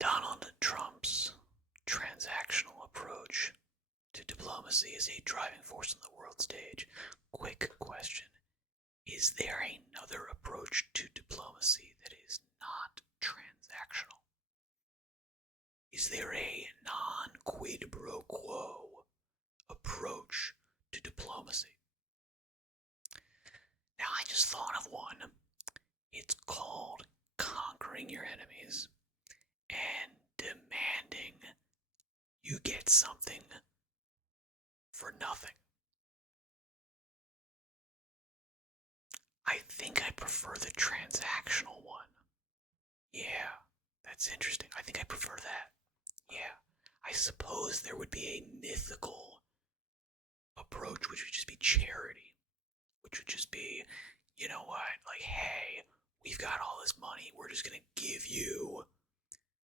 Donald Trump's transactional approach to diplomacy is a driving force on the world stage. Quick question. Is there another approach to diplomacy that is not transactional? Is there a non quid pro quo approach to diplomacy? Now, I just thought of one. It's called conquering your enemies and demanding you get something for nothing. I think I prefer the transactional one. Yeah, that's interesting. I think I prefer that. Yeah. I suppose there would be a mythical approach, which would just be charity, which would just be, you know what, like, hey, we've got all this money, we're just gonna give you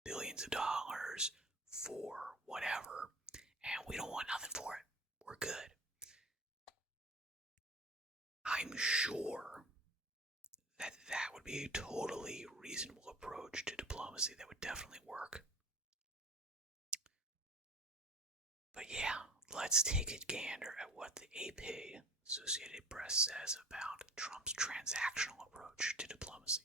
billions of dollars for whatever, and we don't want nothing for it. We're good. I'm sure that that would be a totally reasonable approach to diplomacy that would definitely work. But yeah, let's take a gander at what the AP, Associated Press, says about Trump's transactional approach to diplomacy.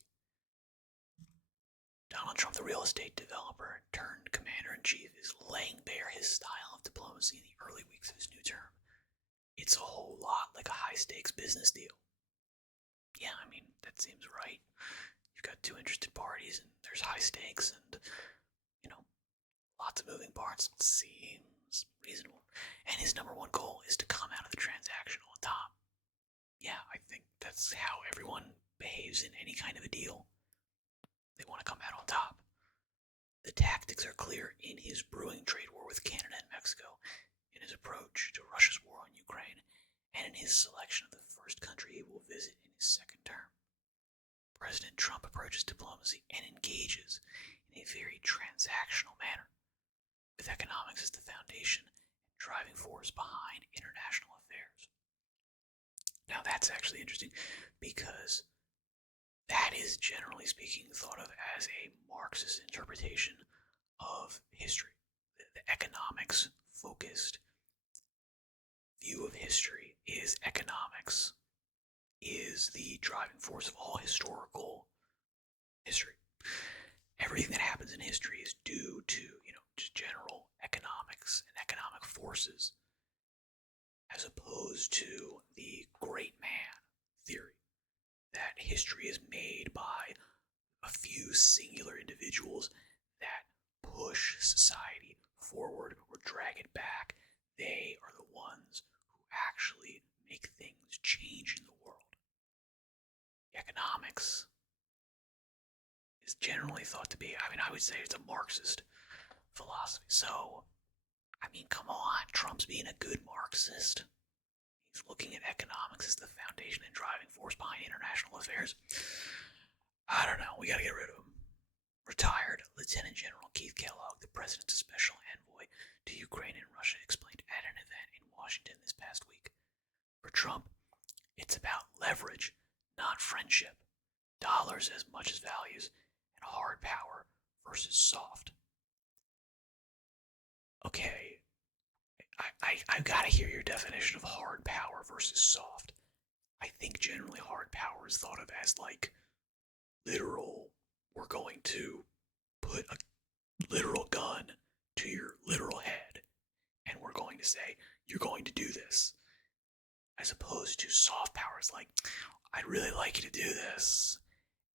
Donald Trump, the real estate developer turned commander in chief, is laying bare his style of diplomacy in the early weeks of his new term. It's a whole lot like a high stakes business deal. Yeah, I mean, that seems right. You've got two interested parties, and there's high stakes, and, you know, lots of moving parts. Seems reasonable. And his number one goal is to come out of the transaction on top. Yeah, I think that's how everyone behaves in any kind of a deal. They want to come out on top. The tactics are clear in his brewing trade war with Canada and Mexico, in his approach to Russia's war on Ukraine, and in his selection of the first country he will visit in his second term. President Trump approaches diplomacy and engages in a very transactional manner, with economics as the foundation and driving force behind international affairs. Now, that's actually interesting because that is, generally speaking, thought of as a Marxist interpretation of history. The economics focused view of history is economics is the driving force of all historical history. Everything that happens in history is due to, just general economics and economic forces, as opposed to the great man theory that history is made by a few singular individuals that push society forward or drag it back. They are the ones who actually make things change in the world. Economics is generally thought to be, I would say it's a Marxist philosophy. So, come on, Trump's being a good Marxist. He's looking at economics as the foundation and driving force behind international affairs. I don't know, we gotta get rid of him. Retired Lieutenant General Keith Kellogg, the president's special envoy to Ukraine and Russia, explained at an event in Washington this past week. For Trump, it's about leverage, not friendship. Dollars as much as values, and hard power versus soft. Okay, I've got to hear your definition of hard power versus soft. I think generally hard power is thought of as like literal, we're going to put a literal gun to your literal head, and we're going to say, you're going to do this. As opposed to soft power is like, I'd really like you to do this.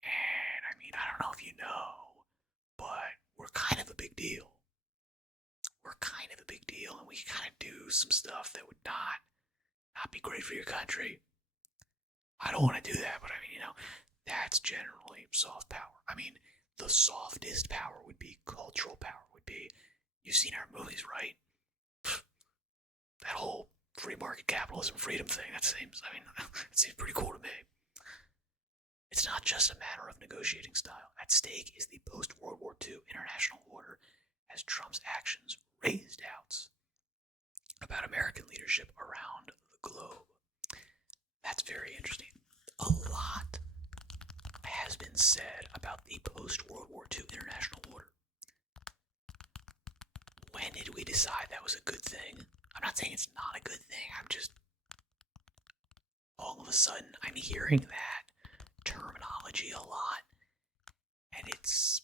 And I don't know if you know, but we're kind of a big deal. We're kind of a big deal, and we can kind of do some stuff that would not be great for your country. I don't want to do that, but that's generally soft power. The softest power would be cultural power, would be, you've seen our movies, right? That whole free market capitalism freedom thing, that seems, it seems pretty cool to me. It's not just a matter of negotiating style. At stake is the post-World War II international order, as Trump's actions raised doubts about American leadership around the globe. That's very interesting. A lot has been said about the post-World War II international order. decide that was a good thing. I'm not saying it's not a good thing. I'm just, all of a sudden, I'm hearing that terminology a lot, and it's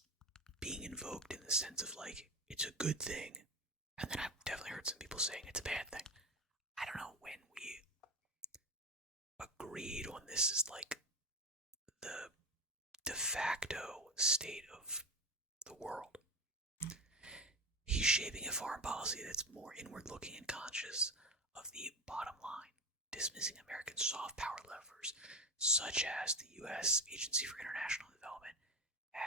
being invoked in the sense of like, it's a good thing. And then I've definitely heard some people saying it's a bad thing. I don't know when we agreed on this is like the de facto state of the world. He's shaping a foreign policy that's more inward looking and conscious of the bottom line, dismissing American soft power levers, such as the U.S. Agency for International Development,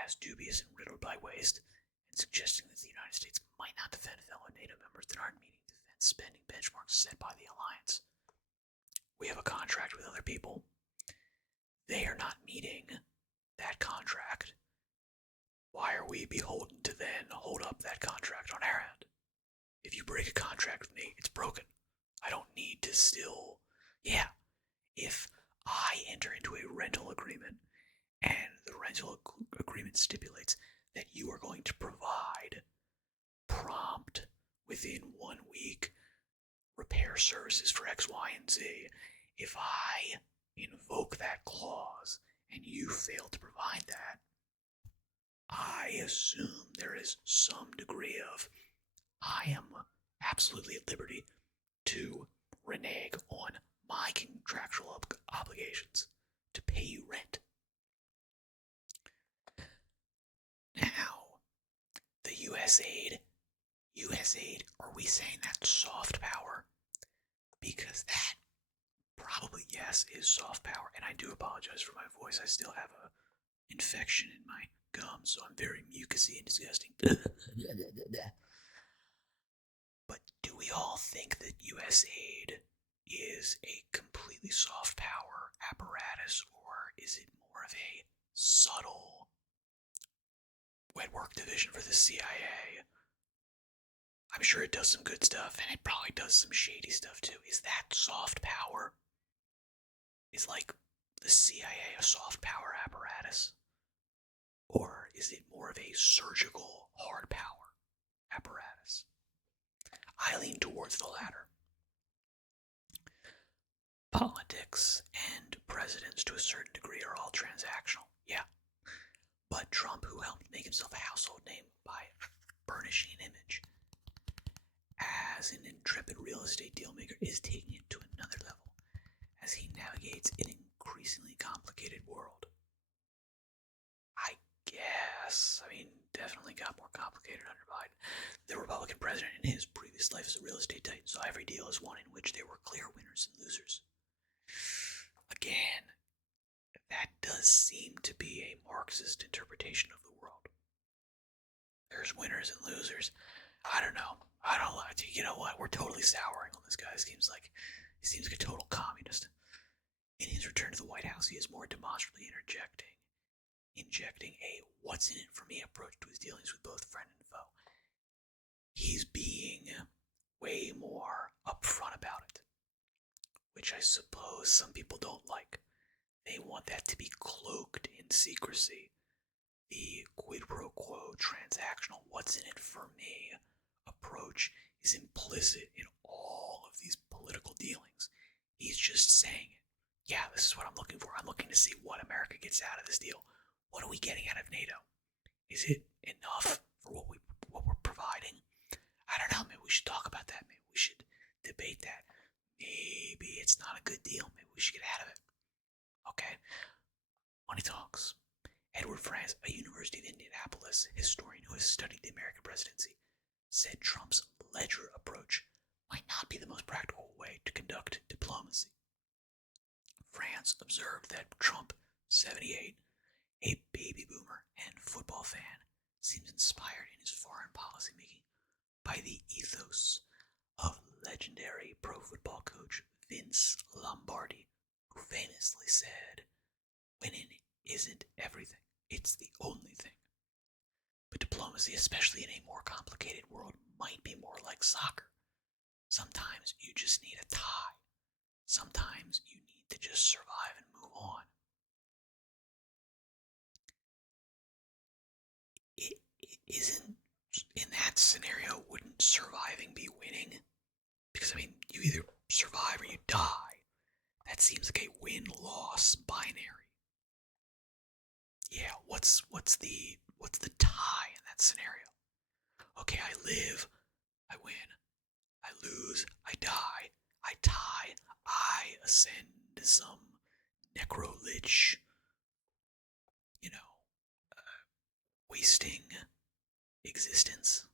as dubious and riddled by waste, and suggesting that the United States might not defend fellow NATO members that aren't meeting defense spending benchmarks set by the alliance. We have a contract with other people. They are not meeting that contract. Why are we beholden to then hold up that contract on our end? If you break a contract with me, it's broken. I don't need to still... Yeah, if I enter into a rental agreement and the rental agreement stipulates that you are going to provide prompt, within 1 week, repair services for X, Y, and Z, if I invoke that clause and you fail to provide that, I assume there is some degree of I am absolutely at liberty to renege on my contractual obligations to pay you rent. Now, the U.S. aid, are we saying that's soft power? Because that probably, yes, is soft power. And I do apologize for my voice. I still have a infection in my gums, so I'm very mucusy and disgusting. But do we all think that U.S. aid is a completely soft power apparatus, or is it more of a subtle wet work division for the CIA? I'm sure it does some good stuff, and it probably does some shady stuff too. Is that soft power? Is like the CIA a soft power apparatus? Or is it more of a surgical hard power apparatus? I lean towards the latter. Politics and presidents to a certain degree are all transactional, yeah. But Trump, who helped make himself a household name by burnishing an image as an intrepid real estate dealmaker, is taking it to another level as he navigates an increasingly complicated world. I guess, definitely got more complicated under Biden. The Republican president in his previous life as a real estate titan saw every deal as one in which there were clear winners and losers. Again, that does seem to be a Marxist interpretation of the world. There's winners and losers. I don't know. You know what? We're totally souring on this guy. He seems like a total communist. In his return to the White House, he is more demonstrably injecting a what's in it for me approach to his dealings with both friend and foe. He's being way more upfront about it, which I suppose some people don't like. They want that to be cloaked in secrecy. The quid pro quo transactional what's in it for me approach is implicit in all of these political dealings. He's just saying it. Yeah, this is what I'm looking for. I'm looking to see what America gets out of this deal. What are we getting out of NATO? Is it enough for what we're providing? I don't know. Maybe we should talk about that. Maybe we should debate that. Maybe it's not a good deal. Maybe we should get out of it. Okay. Money talks. Edward Franz, a University of Indianapolis historian who has studied the American presidency, said Trump's ledger approach might not be the most practical way to conduct diplomacy. Franz observed that Trump, 78, a baby boomer and football fan, seems inspired in his foreign policy making by the ethos of legendary pro football coach Vince Lombardi, who famously said, "Winning isn't everything, it's the only thing." But diplomacy, especially in a more complicated world, might be more like soccer. Sometimes you just need a tie. Sometimes you need to just survive and move on. It isn't, in that scenario, wouldn't surviving be die. That seems like a win-loss binary. Yeah, what's the tie in that scenario? Okay, I live, I win. I lose, I die. I tie, I ascend to some necrolich, you know, wasting existence.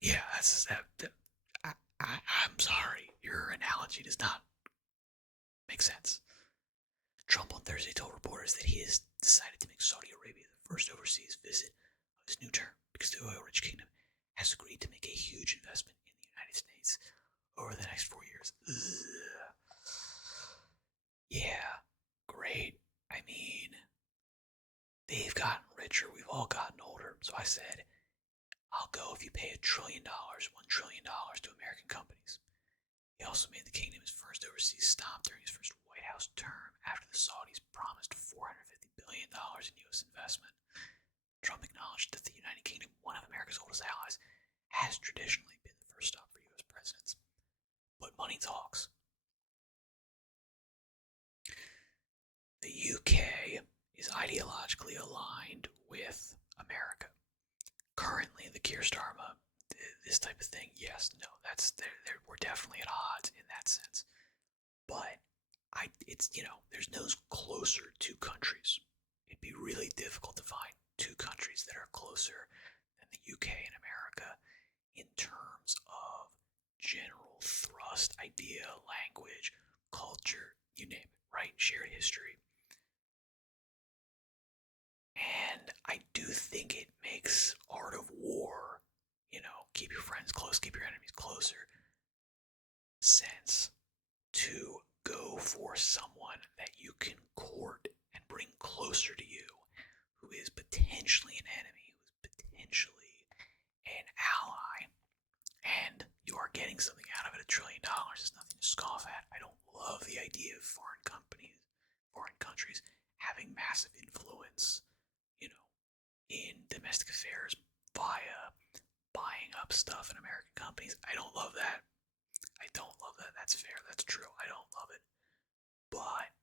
Yeah, I'm sorry, your analogy does not make sense. Trump on Thursday told reporters that he has decided to make Saudi Arabia the first overseas visit of his new term because the oil-rich kingdom has agreed to make a huge investment in the United States over the next 4 years. Ugh. Yeah, great. I mean, they've gotten richer. We've all gotten older. So I said, I'll go if you pay $1 trillion, $1 trillion to American companies. He also made the kingdom his first overseas stop during his first White House term after the Saudis promised $450 billion in U.S. investment. Trump acknowledged that the United Kingdom, one of America's oldest allies, has traditionally been the first stop for U.S. presidents. But money talks. The UK is ideologically aligned with America. Currently, the Keir Starmer, this type of thing, yes, no, we're definitely at odds in that sense. But there's no closer two countries. It'd be really difficult to find two countries that are closer than the UK and America in terms of general thrust, idea, language, culture, you name it, right? Shared history. And I do think it makes art of war, keep your friends close, keep your enemies closer, sense to go for someone that you can court and bring closer to you, who is potentially an enemy, who is potentially an ally, and you are getting something out of it. $1 trillion is nothing to scoff at. I don't love the idea of foreign countries having massive influence, in domestic affairs via buying up stuff in American companies. I don't love that. That's fair. That's true. I don't love it. But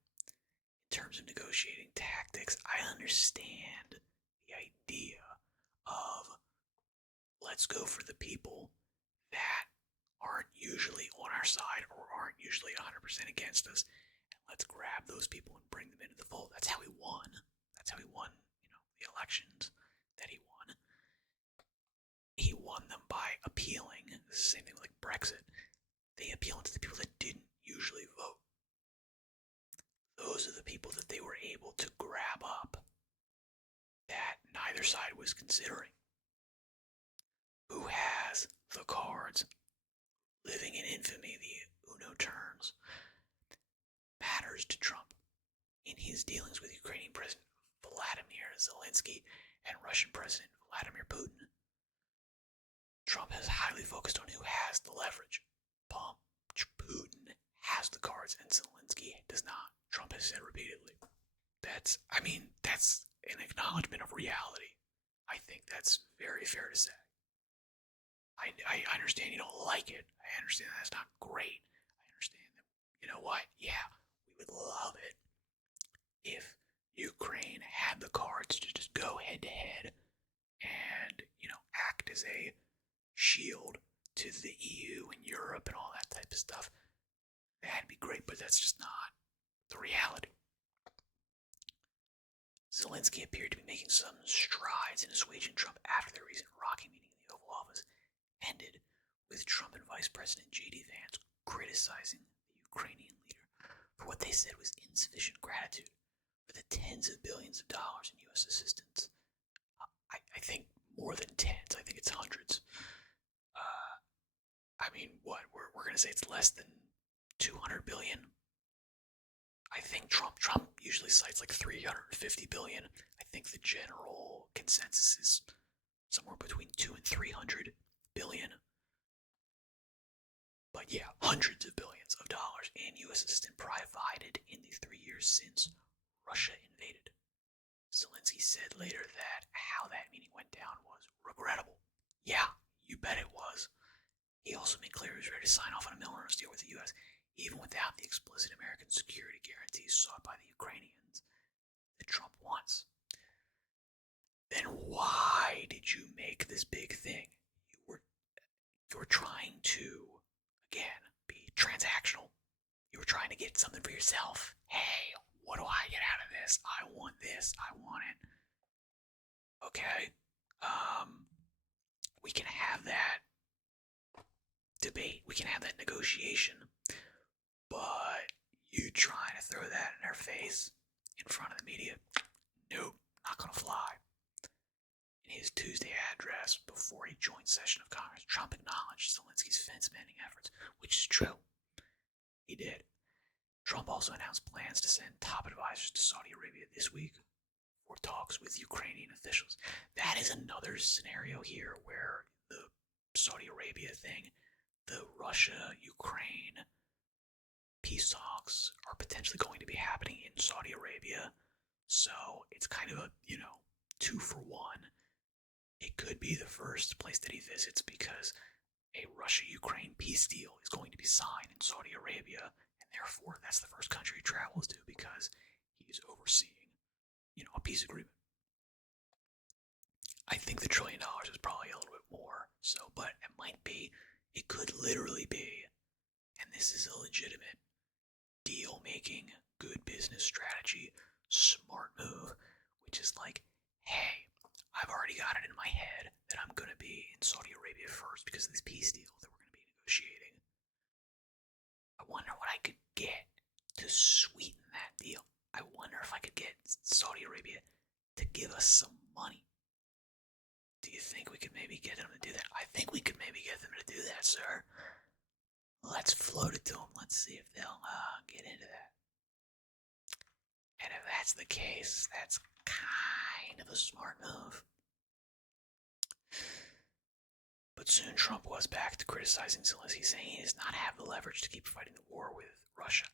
in terms of negotiating tactics, I understand the idea of let's go for the people that aren't usually on our side or aren't usually 100% against us, and let's grab those people and bring them into the fold. That's how he won. The elections that he won. He won them by appealing. It's the same thing like Brexit. They appealed to the people that didn't usually vote. Those are the people that they were able to grab up that neither side was considering. Who has the cards? Living in infamy, the Uno turns, matters to Trump in his dealings with Ukrainian President Vladimir Zelensky and Russian President Vladimir Putin. Trump has highly focused on who has the leverage. Putin has the cards and Zelensky does not. Trump has said repeatedly. That's an acknowledgement of reality. I think that's very fair to say. I understand you don't like it. I understand that's not great. I understand that, you know what? Yeah, we would love it if Ukraine had the cards to just go head to head and, act as a shield to the EU and Europe and all that type of stuff. That'd be great, but that's just not the reality. Zelensky appeared to be making some strides in assuaging Trump after their recent rocky meeting in the Oval Office ended with Trump and Vice President J.D. Vance criticizing the Ukrainian leader for what they said was insufficient gratitude for the tens of billions of dollars in U.S. assistance. I think more than tens. I think it's hundreds. What? We're going to say it's less than 200 billion? I think Trump usually cites like 350 billion. I think the general consensus is somewhere between 2 and 300 billion. But yeah, hundreds of billions of dollars in U.S. assistance provided in the 3 years since Russia invaded. Zelensky said later that how that meeting went down was regrettable. Yeah, you bet it was. He also made clear he was ready to sign off on a Miller's deal with the U.S. even without the explicit American security guarantees sought by the Ukrainians that Trump wants. Then why did you make this big thing? You were trying to, again, be transactional. You were trying to get something for yourself. Hey, what do I get out of this? I want this. I want it. Okay. We can have that debate. We can have that negotiation. But you trying to throw that in their face in front of the media? Nope, not gonna fly. In his Tuesday address before he joined session of Congress, Trump acknowledged Zelensky's fence-mending efforts, which is true. He did. Trump also announced plans to send top advisors to Saudi Arabia this week for talks with Ukrainian officials. That is another scenario here where the Saudi Arabia thing, the Russia-Ukraine peace talks are potentially going to be happening in Saudi Arabia. So it's kind of a, 2-for-1. It could be the first place that he visits because a Russia-Ukraine peace deal is going to be signed in Saudi Arabia, and therefore that's the first country he travels to because he's overseeing, a peace agreement. I think the $1 trillion is probably a little bit more, but it could literally be, and this is a legitimate deal-making, good business strategy, smart move, which is like, hey, I've already got it in my head that I'm going to be in Saudi Arabia first because of this peace deal that we're going to be negotiating. I wonder what I could get to sweeten that deal. I wonder if I could get Saudi Arabia to give us some money. Do you think we could maybe get them to do that? I think we could maybe get them to do that, sir. Let's float it to them. Let's see if they'll get into that. And if that's the case, that's kind of a smart move. But soon Trump was back to criticizing Zelensky, saying he does not have the leverage to keep fighting the war with Russia.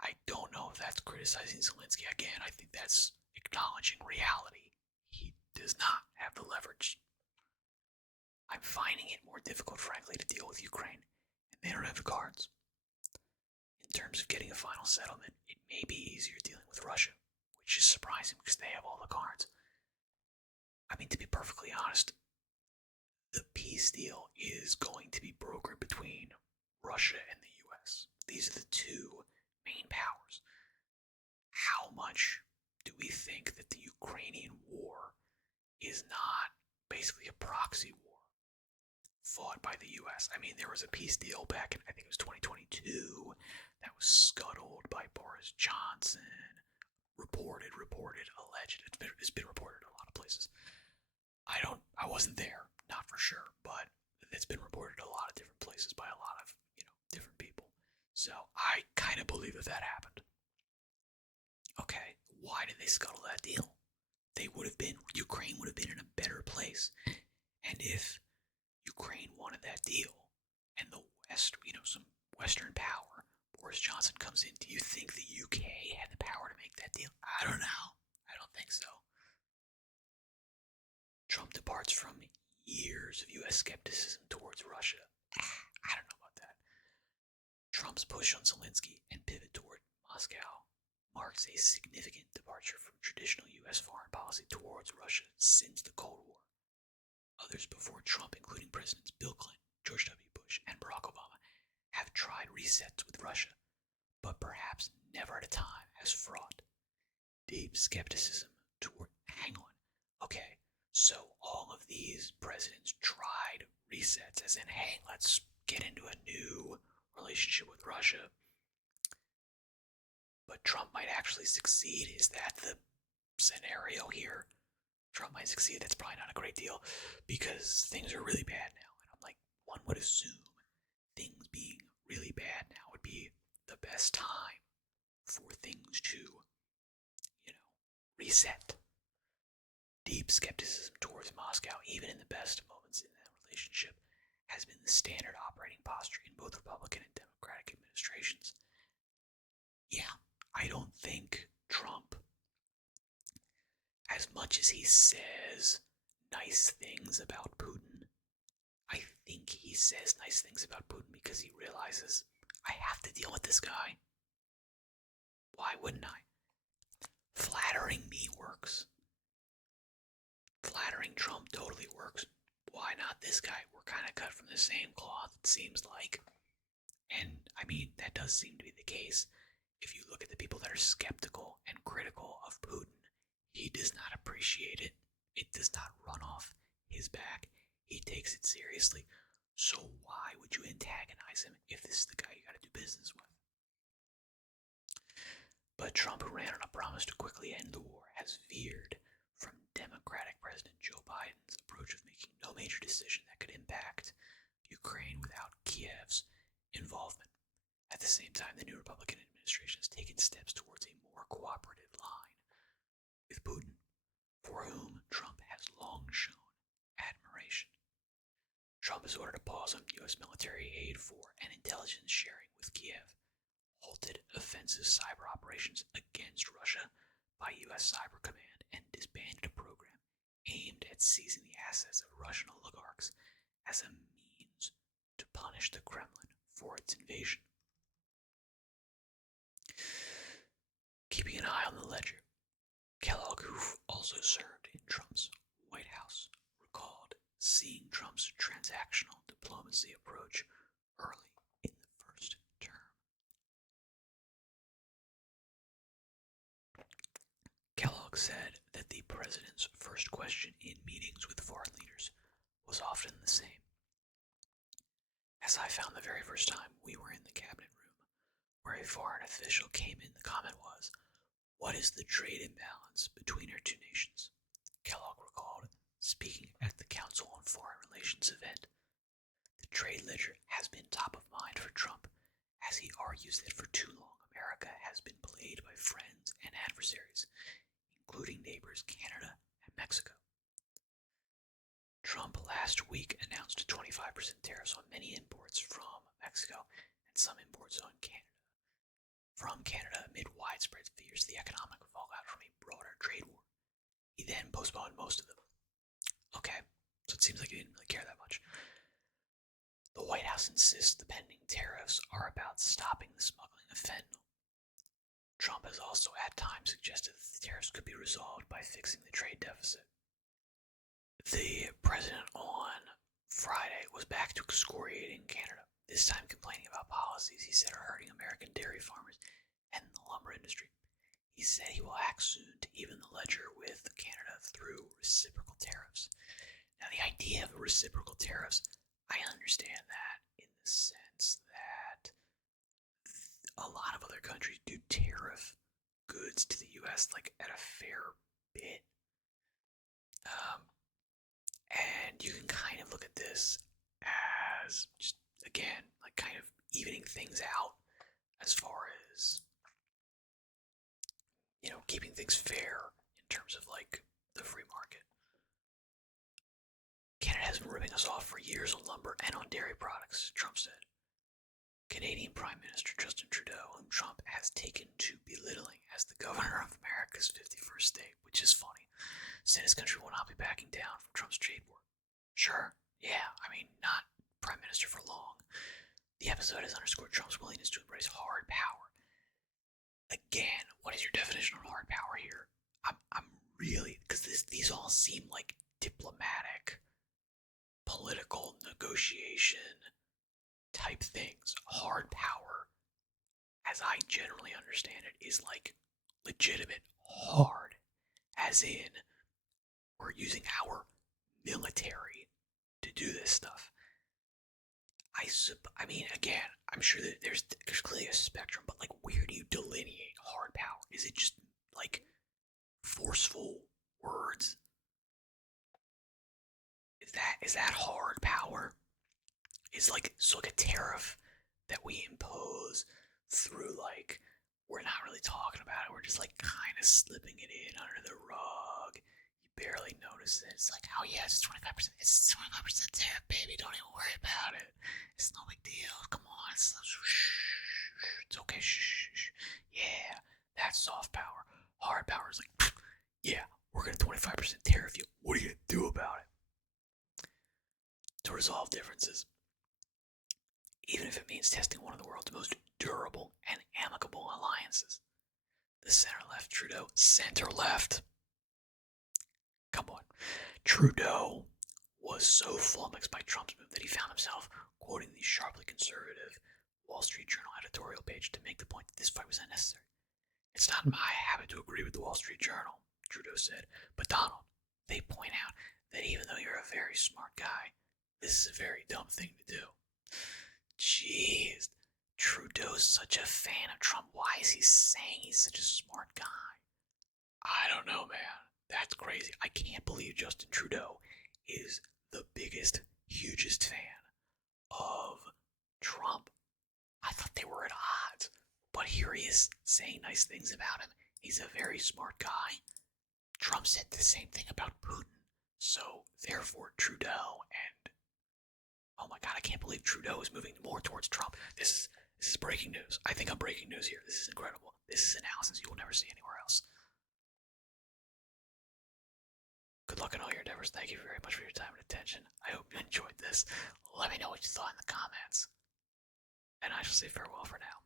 I don't know if that's criticizing Zelensky. Again, I think that's acknowledging reality. He does not have the leverage. I'm finding it more difficult, frankly, to deal with Ukraine, and they don't have the cards. In terms of getting a final settlement, it may be easier dealing with Russia, which is surprising because they have all the cards. I mean, to be perfectly honest, the peace deal is going to be brokered between Russia and the US. These are the two main powers. How much do we think that the Ukrainian war is not basically a proxy war fought by the US? I mean, there was a peace deal back in, I think it was 2022, that was scuttled by Boris Johnson. Reported, alleged. It's been reported in a lot of places. I wasn't there, not for sure, but it's been reported a lot of different places by a lot of, different people. So I kind of believe that happened. Okay, why did they scuttle that deal? Ukraine would have been in a better place. And if Ukraine wanted that deal, and the West, some Western power, Boris Johnson comes in, do you think the UK had the power to make that deal? I don't know. I don't think so. Trump departs from years of US skepticism towards Russia. I don't know about that. Trump's push on Zelensky and pivot toward Moscow marks a significant departure from traditional US foreign policy towards Russia since the Cold War. Others before Trump, including Presidents Bill Clinton, George W. Bush, and Barack Obama, have tried resets with Russia, but perhaps never at a time as fraught. Deep skepticism toward... Hang on. Okay, so all of these presidents tried resets, as in, hey, let's get into a new relationship with Russia. But Trump might actually succeed. Is that the scenario here? Trump might succeed. That's probably not a great deal because things are really bad now. And I'm like, one would assume things being really bad now would be the best time for things to, reset. Deep skepticism towards Moscow, even in the best moments in that relationship, has been the standard operating posture in both Republican and Democratic administrations. Yeah, I don't think Trump, as much as he says nice things about Putin, I think he says nice things about Putin because he realizes I have to deal with this guy. Why wouldn't I? Flattering me works. Flattering Trump totally works. Why not this guy? We're kind of cut from the same cloth, it seems like. And I mean, that does seem to be the case. If you look at the people that are skeptical and critical of Putin, he does not appreciate it. It does not run off his back. He takes it seriously. So why would you antagonize him if this is the guy you gotta do business with? But Trump, who ran on a promise to quickly end the war, has veered from Democratic President Joe Biden's approach of making no major decision that could impact Ukraine without Kiev's involvement. At the same time, the new Republican administration has taken steps towards a more cooperative line with Putin, for whom Trump has long shown admiration. Trump has ordered a pause on U.S. military aid for and intelligence sharing with Kiev, halted offensive cyber operations against Russia by U.S. Cyber Command, and disbanded a program aimed at seizing the assets of Russian oligarchs as a means to punish the Kremlin for its invasion. Keeping an eye on the ledger, Kellogg, who also served in Trump's White House, recalled seeing Trump's transactional diplomacy approach early in the first term. Kellogg said that the president's first question in meetings with foreign leaders was often the same. As I found the very first time we were in the cabinet room, where a foreign official came in, the comment was, "What is the trade imbalance between our two nations?" Kellogg recalled speaking at the Council on Foreign Relations event. The trade ledger has been top of mind for Trump, as he argues that for too long America has been played by friends and adversaries, including neighbors Canada and Mexico. Trump last week announced 25% tariffs on many imports from Mexico and some imports from Canada amid widespread fears of the economic fallout from a broader trade war. He then postponed most of them. Okay, so it seems like he didn't really care that much. The White House insists the pending tariffs are about stopping the smuggling of fentanyl. Trump has also at times suggested that the tariffs could be resolved by fixing the trade deficit. The president on Friday was back to excoriating Canada, this time complaining about policies he said are hurting American dairy farmers and the lumber industry. He said he will act soon to even the ledger with Canada through reciprocal tariffs. Now, the idea of reciprocal tariffs, I understand that in the sense that a lot of other countries do tariff goods to the U.S. like at a fair bit. And you can kind of look at this as just, again, like kind of evening things out as far as, keeping things fair in terms of like the free market. Canada has been ripping us off for years on lumber and on dairy products, Trump said. Canadian Prime Minister Justin Trudeau, whom Trump has taken to belittling as the governor of America's 51st state, which is funny, said his country will not be backing down from Trump's trade war. Sure, yeah, I mean, not Prime Minister for long. The episode has underscored Trump's willingness to embrace hard power. Again, what is your definition of hard power here? I'm really, because these all seem like diplomatic, political negotiation type things. Hard power, as I generally understand it, is like legitimate hard, as in we're using our military to do this stuff. I mean, again, I'm sure that there's clearly a spectrum, but like, where do you delineate hard power? Is it just like forceful words? Is that hard power? Is like a tariff that we impose through like, we're not really talking about it, we're just like kind of slipping it in under the rug. You barely notice it. It's like, oh yeah, it's 25%. It's 25% tariff, baby. Don't even worry about it. It's no big deal. Come on. It's okay. Shh. Yeah, that's soft power. Hard power is like, yeah, we're gonna 25% tariff you. What are you gonna do about it? To resolve differences, even if it means testing one of the world's most durable and amicable alliances. The center-left Trudeau, center-left. Come on. Trudeau was so flummoxed by Trump's move that he found himself quoting the sharply conservative Wall Street Journal editorial page to make the point that this fight was unnecessary. It's not my habit to agree with the Wall Street Journal, Trudeau said, but Donald, they point out that even though you're a very smart guy, this is a very dumb thing to do. Jeez, Trudeau's such a fan of Trump. Why is he saying he's such a smart guy? I don't know, man. That's crazy. I can't believe Justin Trudeau is the biggest, hugest fan of Trump. I thought they were at odds, but here he is saying nice things about him. He's a very smart guy. Trump said the same thing about Putin. So, therefore, Trudeau and... Oh my god, I can't believe Trudeau is moving more towards Trump. This is breaking news. I think I'm breaking news here. This is incredible. This is analysis you will never see anywhere else. Good luck in all your endeavors. Thank you very much for your time and attention. I hope you enjoyed this. Let me know what you thought in the comments. And I shall say farewell for now.